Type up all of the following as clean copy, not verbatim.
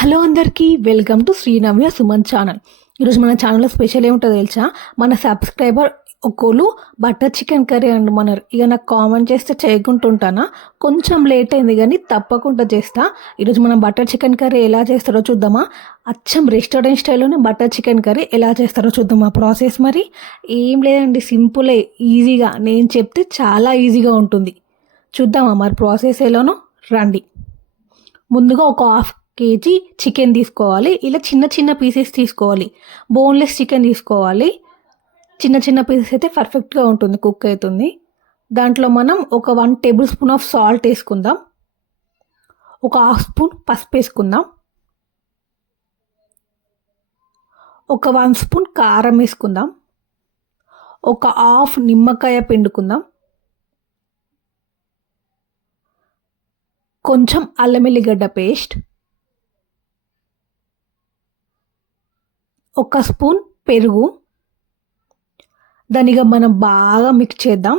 Hello అందరికీ welcome to Srinavya Suman channel. ఈరోజు మన ఛానల్లో స్పెషల్ ఏమిటో తెలుసా? మన సబ్స్క్రైబర్ ఒకళ్ళు బటర్ చికెన్ కర్రీ అంటమన్నారు. ఇక నాకు కామెంట్ చేస్తే చేయకుంటుంటానా, కొంచెం లేట్ అయింది కానీ తప్పకుండా చేస్తా. ఈరోజు మనం బటర్ చికెన్ కర్రీ ఎలా చేస్తారో చూద్దామా? అచ్చం రెస్టారెంట్ స్టైల్లోనే బటర్ చికెన్ కర్రీ ఎలా చేస్తారో చూద్దామా? ప్రాసెస్ మరి ఏం లేదండి, సింపులే, ఈజీగా. నేను చెప్తే చాలా ఈజీగా ఉంటుంది. చూద్దామా మరి ప్రాసెస్ ఎలానో? రండి. ముందుగా ఒక హాఫ్ కేజీ చికెన్ తీసుకోవాలి. ఇలా చిన్న చిన్న పీసెస్ తీసుకోవాలి. బోన్లెస్ చికెన్ తీసుకోవాలి. చిన్న చిన్న పీసెస్ అయితే పర్ఫెక్ట్గా ఉంటుంది, కుక్ అవుతుంది. దాంట్లో మనం ఒక 1 టేబుల్ స్పూన్ ఆఫ్ సాల్ట్ వేసుకుందాం. ఒక హాఫ్ స్పూన్ పసుపు వేసుకుందాం. ఒక 1 స్పూన్ కారం వేసుకుందాం. ఒక హాఫ్ నిమ్మకాయ పిండుకుందాం. కొంచెం అల్లం వెల్లిగడ్డ పేస్ట్, ఒక స్పూన్ పెరుగు. దానిగా మనం బాగా మిక్స్ చేద్దాం.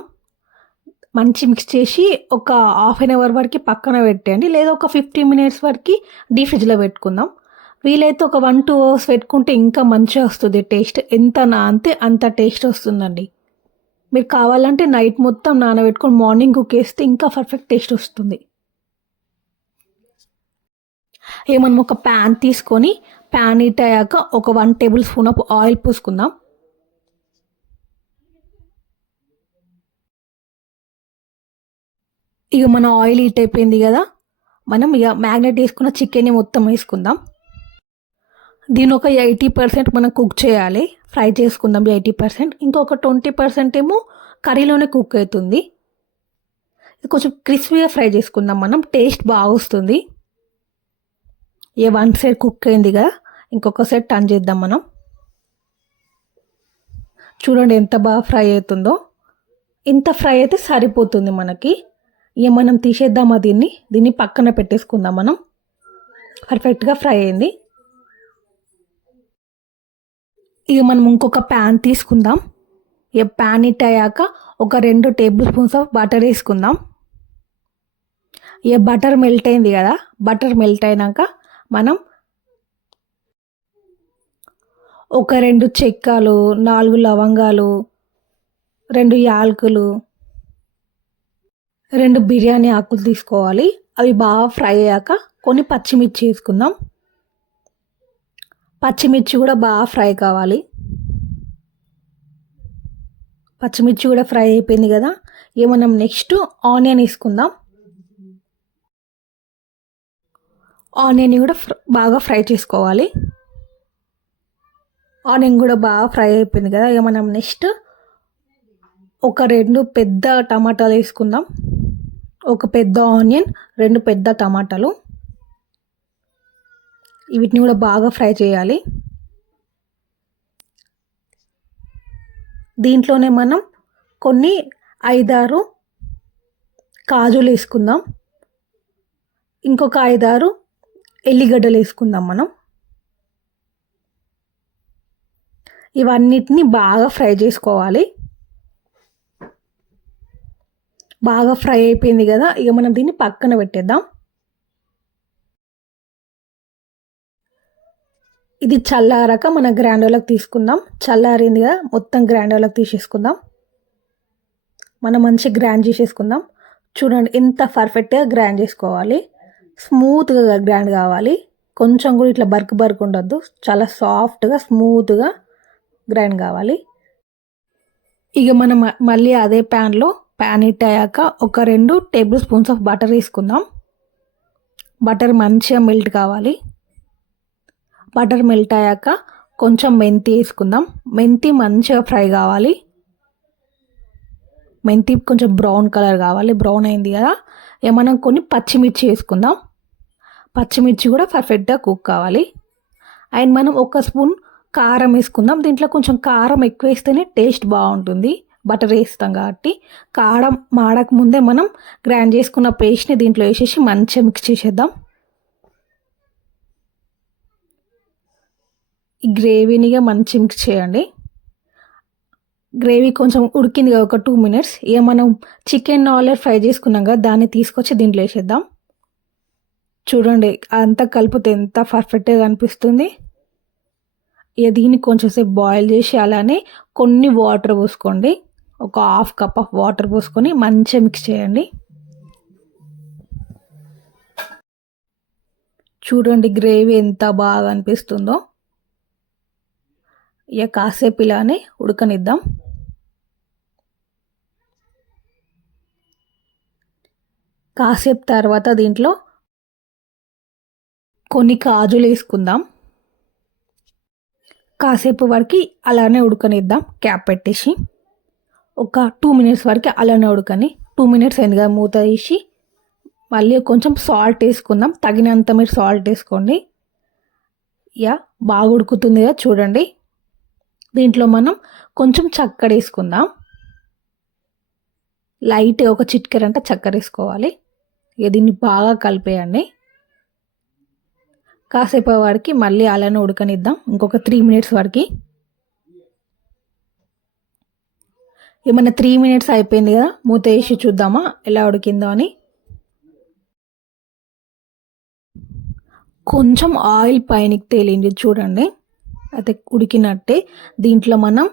మంచి మిక్స్ చేసి ఒక హాఫ్ అన్ అవర్ వరకు పక్కన పెట్టండి, లేదా ఒక 15 మినిట్స్ వరకు డీప్ ఫ్రిడ్జ్లో పెట్టుకుందాం. వీలైతే ఒక 1-2 అవర్స్ పెట్టుకుంటే ఇంకా మంచిగా వస్తుంది టేస్ట్. ఎంత నానితే అంత టేస్ట్ వస్తుందండి. మీరు కావాలంటే నైట్ మొత్తం నానబెట్టుకొని మార్నింగ్ కుక్ చేస్తే ఇంకా పర్ఫెక్ట్ టేస్ట్ వస్తుంది. మనం ఒక ప్యాన్ తీసుకొని ప్యాన్ హీట్ అయ్యాక ఒక 1 టేబుల్ స్పూన్ ఆఫ్ ఆయిల్ పోసుకుందాం. ఇక మన ఆయిల్ హీట్ అయిపోయింది కదా, మనం ఇక మ్యాగ్నెట్ వేసుకున్న చికెన్ని మొత్తం వేసుకుందాం. దీని ఒక 80% మనం కుక్ చేయాలి, ఫ్రై చేసుకుందాం 80%. ఇంకొక 20% ఏమో కర్రీలోనే కుక్ అవుతుంది. ఇది కొంచెం క్రిస్పీగా ఫ్రై చేసుకుందాం, మనం టేస్ట్ బాగా వస్తుంది. ఏ 1 సైడ్ కుక్ అయింది కదా, ఇంకొక సైడ్ టర్న్ చేద్దాం మనం. చూడండి ఎంత బాగా ఫ్రై అవుతుందో. ఇంత ఫ్రై అయితే సరిపోతుంది మనకి. ఇక మనం తీసేద్దామా దీన్ని పక్కన పెట్టేసుకుందాం మనం. పర్ఫెక్ట్గా ఫ్రై అయింది. ఇక మనం ఇంకొక ప్యాన్ తీసుకుందాం. ఇక ప్యాన్ హీట్ అయ్యాక ఒక 2 టేబుల్ స్పూన్స్ ఆఫ్ బటర్ వేసుకుందాం. ఇక బటర్ మెల్ట్ అయింది కదా, బటర్ మెల్ట్ అయినాక మనం ఒక 2 చెక్కలు, 4 లవంగాలు, 2 యాలకులు, 2 బిర్యానీ ఆకులు తీసుకోవాలి. అవి బాగా ఫ్రై అయ్యాక కొన్ని పచ్చిమిర్చి వేసుకుందాం. పచ్చిమిర్చి కూడా బాగా ఫ్రై కావాలి. పచ్చిమిర్చి కూడా ఫ్రై అయిపోయింది కదా, ఇక మనం నెక్స్ట్ ఆనియన్ వేసుకుందాం. ఆనియన్ కూడా బాగా ఫ్రై చేసుకోవాలి. ఆనియన్ కూడా బాగా ఫ్రై అయిపోయింది కదా, ఇక మనం నెక్స్ట్ ఒక 2 పెద్ద టమాటాలు వేసుకుందాం. ఒక పెద్ద ఆనియన్, 2 పెద్ద టమాటాలు, వీటిని కూడా బాగా ఫ్రై చేయాలి. దీంట్లోనే మనం కొన్ని 5-6 కాజులు వేసుకుందాం. ఇంకొక 5-6 ఎల్లిగడ్డలు వేసుకుందాం మనం. ఇవన్నిటిని బాగా ఫ్రై చేసుకోవాలి. బాగా ఫ్రై అయిపోయింది కదా, ఇక మనం దీన్ని పక్కన పెట్టేద్దాం. ఇది చల్లారాక మన గ్రైండర్లోకి తీసుకుందాం. చల్లారింది కదా, మొత్తం గ్రైండర్లోకి తీసేసుకుందాం. మనం మంచిగా గ్రైండ్ చేసేసుకుందాం. చూడండి ఎంత పర్ఫెక్ట్గా గ్రైండ్ చేసుకోవాలి. స్మూత్గా గ్రైండ్ కావాలి. కొంచెం కూడా ఇట్లా బర్క్ ఉండొద్దు. చాలా సాఫ్ట్గా స్మూత్గా గ్రైండ్ కావాలి. ఇక మనం మళ్ళీ అదే ప్యాన్ హీట్ అయ్యాక ఒక 2 టేబుల్ స్పూన్స్ ఆఫ్ బటర్ వేసుకుందాం. బటర్ మంచిగా మెల్ట్ కావాలి. బటర్ మెల్ట్ అయ్యాక కొంచెం మెంతి వేసుకుందాం. మెంతి మంచిగా ఫ్రై కావాలి. మెంతి కొంచెం బ్రౌన్ కలర్ కావాలి. బ్రౌన్ అయింది కదా, మనం కొన్ని పచ్చిమిర్చి వేసుకుందాం. పచ్చిమిర్చి కూడా పర్ఫెక్ట్గా కుక్ కావాలి. అండ్ మనం ఒక స్పూన్ కారం వేసుకుందాం. దీంట్లో కొంచెం కారం ఎక్కువ వేస్తేనే టేస్ట్ బాగుంటుంది, బటర్ వేస్తాం కాబట్టి. కారం మాడక ముందే మనం గ్రైండ్ చేసుకున్న పేస్ట్ని దీంట్లో వేసేసి మంచిగా మిక్స్ చేసేద్దాం. ఈ గ్రేవీనిగా మంచి మిక్స్ చేయండి. గ్రేవీ కొంచెం ఉడికింది కదా, ఒక 2 మినిట్స్. ఇక మనం చికెన్ ఆల్రెడీ ఫ్రై చేసుకున్నాం కదా, దాన్ని తీసుకొచ్చి దీంట్లో వేసేద్దాం. చూడండి అంతా కలిపితే ఎంత పర్ఫెక్ట్గా అనిపిస్తుంది. ఇక దీన్ని కొంచెంసేపు బాయిల్ చేసి అలానే కొన్ని వాటర్ పోసుకోండి. ఒక హాఫ్ కప్ ఆఫ్ వాటర్ పోసుకొని మంచిగా మిక్స్ చేయండి. చూడండి గ్రేవీ ఎంత బాగా అనిపిస్తుందో. ఇక కాసేపు ఇలానే ఉడకనిద్దాం. కాసేపు తర్వాత దీంట్లో కొన్ని కాజులు వేసుకుందాం. కాసేపు వరకు అలానే ఉడకనిద్దాం క్యాప్ పెట్టేసి. ఒక 2 మినిట్స్ వరకు అలానే ఉడకని. 2 మినిట్స్ అయింది కదా, మూత తీసి మళ్ళీ కొంచెం సాల్ట్ వేసుకుందాం. తగినంత మీరు సాల్ట్ వేసుకోండి. బాగా ఉడుకుతుంది కదా చూడండి. దీంట్లో మనం కొంచెం చక్కెర వేసుకుందాం. లైట్ ఒక చిటికెడంట చక్కెర వేసుకోవాలి. దీన్ని బాగా కలిపేయండి. కాసేపు వరకు మళ్ళీ అలానే ఉడకనిద్దాం. ఇంకొక 3 మినిట్స్ వరకు. ఏమన్నా 3 మినిట్స్ అయిపోయింది కదా, మూత వేసి చూద్దామా ఎలా ఉడికిందో అని. కొంచెం ఆయిల్ పైనకి తేలింది చూడండి, అయితే ఉడికినట్టే. దీంట్లో మనం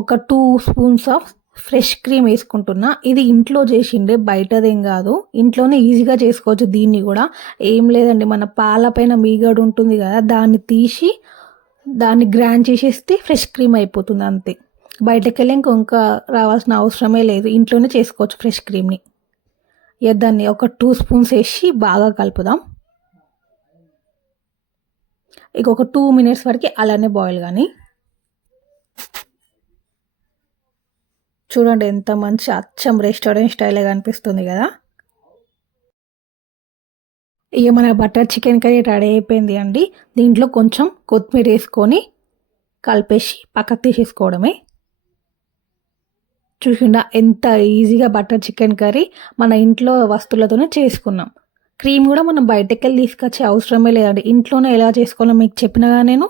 ఒక 2 స్పూన్స్ ఆఫ్ ఫ్రెష్ క్రీమ్ వేసుకుంటున్నా. ఇది ఇంట్లో చేసిండే, బయటదేం కాదు. ఇంట్లోనే ఈజీగా చేసుకోవచ్చు దీన్ని కూడా. ఏం లేదండి, మన పాల పైన మీగడ ఉంటుంది కదా, దాన్ని తీసి దాన్ని గ్రైండ్ చేసేస్తే ఫ్రెష్ క్రీమ్ అయిపోతుంది అంతే. బయటకు వెళ్ళి ఇంకా రావాల్సిన అవసరమే లేదు, ఇంట్లోనే చేసుకోవచ్చు ఫ్రెష్ క్రీమ్ని. దాన్ని ఒక 2 స్పూన్స్ వేసి బాగా కలుపుదాం. ఇక ఒక 2 మినిట్స్ వరకు అలానే బాయిల్ కానీ. చూడండి ఎంత మంచి అచ్చం రెస్టారెంట్ స్టైల్గా అనిపిస్తుంది కదా. ఇక మన బటర్ చికెన్ కర్రీ రెడీ అయిపోయింది అండి. దీంట్లో కొంచెం కొత్తిమీర వేసుకొని కలిపేసి పక్కకు తీసేసుకోవడమే. చూసిండా ఎంత ఈజీగా బటర్ చికెన్ కర్రీ మన ఇంట్లో వస్తువులతోనే చేసుకున్నాం. క్రీమ్ కూడా మనం బయటకు వెళ్ళి తీసుకొచ్చే అవసరమే లేదండి, ఇంట్లోనే ఎలా చేసుకోవాలో మీకు చెప్పినగా నేను.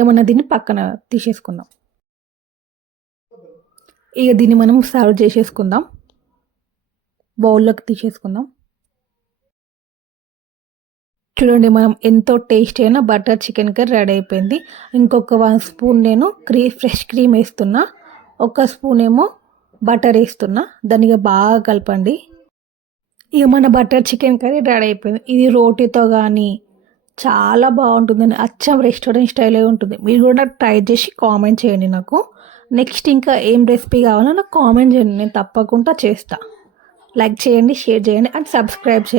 ఏమన్నా దీన్ని పక్కన తీసేసుకుందాం. ఇక దీన్ని మనం సర్వ్ చేసేసుకుందాం. బౌల్లోకి తీసేసుకుందాం. చూడండి మనం ఎంతో టేస్టీ అయిన బటర్ చికెన్ కర్రీ రెడీ అయిపోయింది. ఇంకొక 1 స్పూన్ నేను ఫ్రెష్ క్రీమ్ వేస్తున్నా. 1 స్పూన్ ఏమో బటర్ వేస్తున్నా. దానిగా బాగా కలపండి. ఇక మన బటర్ చికెన్ కర్రీ రెడీ అయిపోయింది. ఇది రోటీతో కానీ చాలా బాగుంటుందండి, అచ్చం రెస్టారెంట్ స్టైలే ఉంటుంది. మీరు కూడా ట్రై చేసి కామెంట్ చేయండి నాకు. నెక్స్ట్ ఇంకా ఏం రెసిపీ కావాలో నాకు కామెంట్ చేయండి, నేను తప్పకుండా చేస్తా. లైక్ చేయండి, షేర్ చేయండి అండ్ సబ్స్క్రైబ్ చేయండి.